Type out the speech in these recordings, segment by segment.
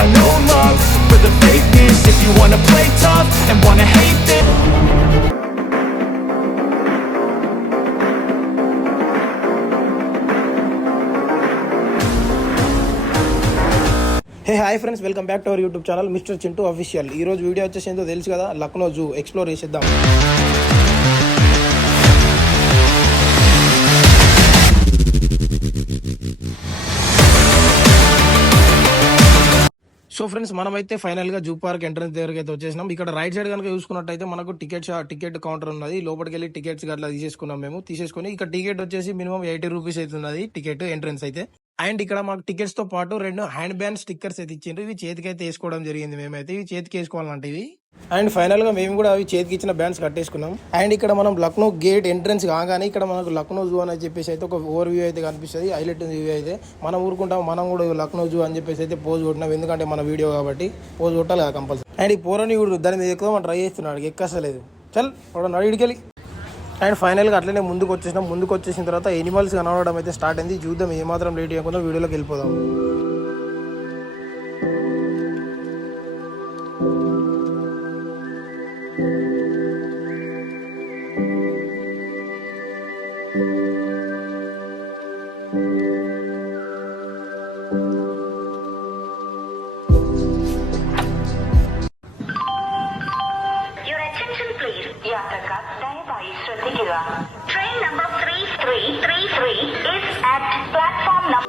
got no love for the fakeness. If you wanna play tough and wanna hate this. Hey hi friends, welcome back to our YouTube channel mister Chintu అఫీషియల్. ఈరోజు వీడియో వచ్చేసి ఏంటో తెలుసు కదా, Lucknow zoo explore చేసేద్దాం. So friends, మనమైతే ఫైనల్ గా zoo park entrance దగ్గరికి అయితే వచ్చేసినాం. ఇక్కడ రైట్ సైడ్ కనుక చూసుకున్నట్టయితే మనకు టికెట్ కౌంటర్ ఉన్నది. లోపలికి వెళ్ళి టికెట్స్ అట్లా తీసేసుకున్నాం. మేము తీసేసుకుని ఇక్కడ టికెట్ వచ్చేసి మినిమం 80 రూపీస్ అవుతున్నది టికెట్ ఎంట్రన్స్ అయితే. అండ్ ఇక్కడ మాకు టికెట్స్ తో పాటు 2 హ్యాండ్ బ్యాండ్ స్టిక్కర్స్ అయితే ఇచ్చిండ్రు. ఇవి చేతికి అయితే వేసుకోవడం జరిగింది. మేమైతే ఇవి చేతికి వేసుకోవాలంటే ఇవి. అండ్ ఫైనల్ గా మేము కూడా అవి చేతికి ఇచ్చిన బ్యాండ్స్ కట్టేసుకున్నాం. అండ్ ఇక్కడ మనం లక్నో గేట్ ఎంట్రన్స్ కాగానే ఇక్కడ మనకు లక్నో జూ అని చెప్పేసి అయితే ఒక ఓవర్ వ్యూ అయితే కనిపిస్తుంది. హైలైట్ వ్యూ అయితే మనం ఊరుకుంటాం. మనం కూడా లక్నో జూ అని చెప్పేసి అయితే పోజ్ కొట్టినాం. ఎందుకంటే మన వీడియో కాబట్టి పోజ్ కొట్టాలి కదా కంపల్సరీ. అండ్ ఈ పోరని కూడా దాని మీద ఎక్కువ మనం ట్రై చేస్తున్నాడు, ఎక్కసలేదు. చల్ నడికెళ్ళి. అండ్ ఫైనల్గా అట్లనే ముందుకు వచ్చేసినాం. ముందుకు వచ్చేసిన తర్వాత ఎనిమల్స్ కనబడడం అయితే స్టార్ట్ అయింది. చూద్దాం ఏమాత్రం లేట్ చేయకుండా వీడియోలోకి వెళ్ళిపోదాం. Train number 3333 is at platform number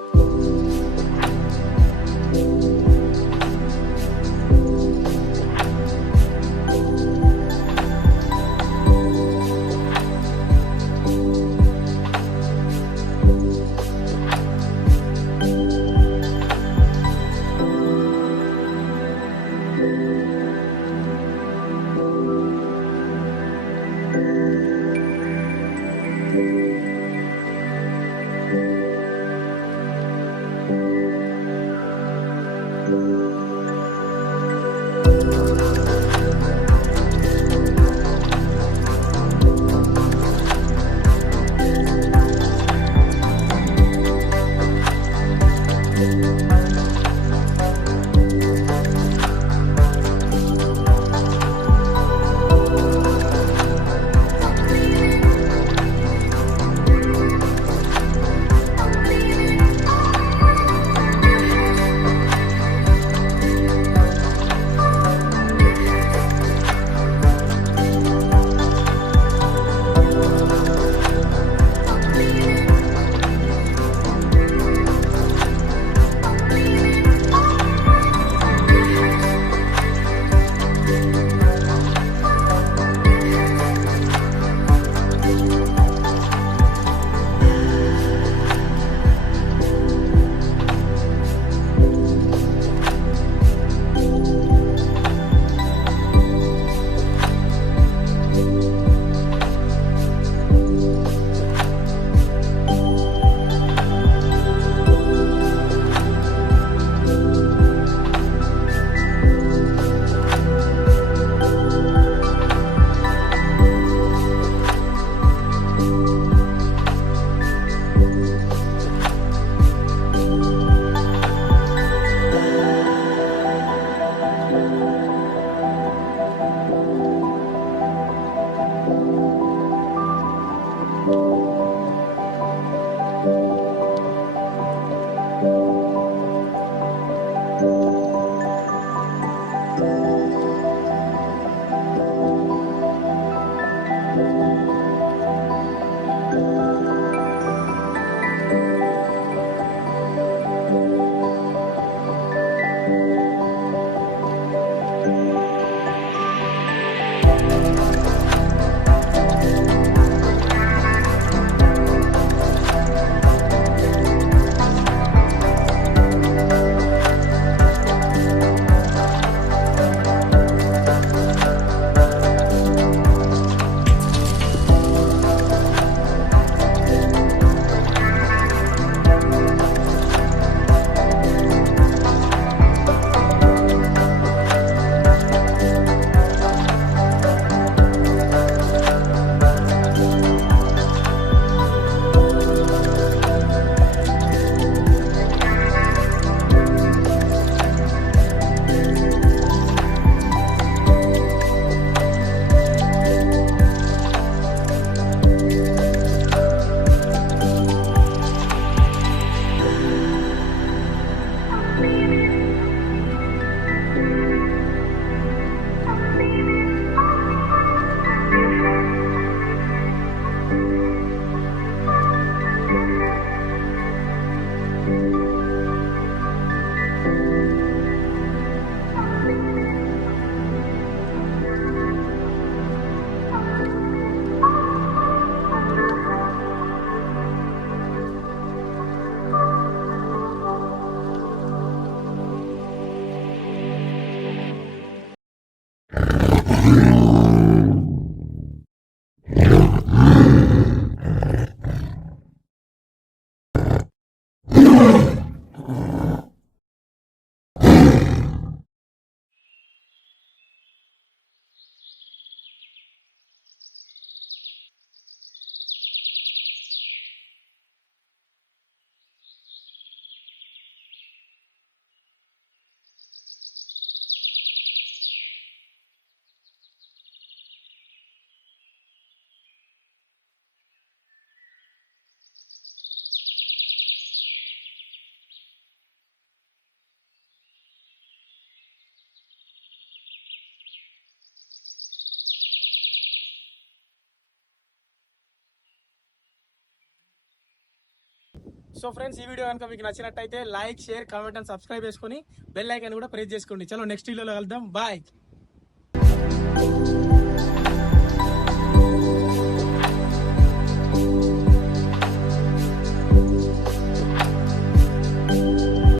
so friends, ఈ వీడియో కనుక మీకు నచ్చినట్టయితే like, share, comment and subscribe చేసుకొని బెల్ ఐకాన్ కూడా ప్రెస్ చేసుకోండి. చలో నెక్స్ట్ వీడియోలో కలుద్దాం. బాయ్.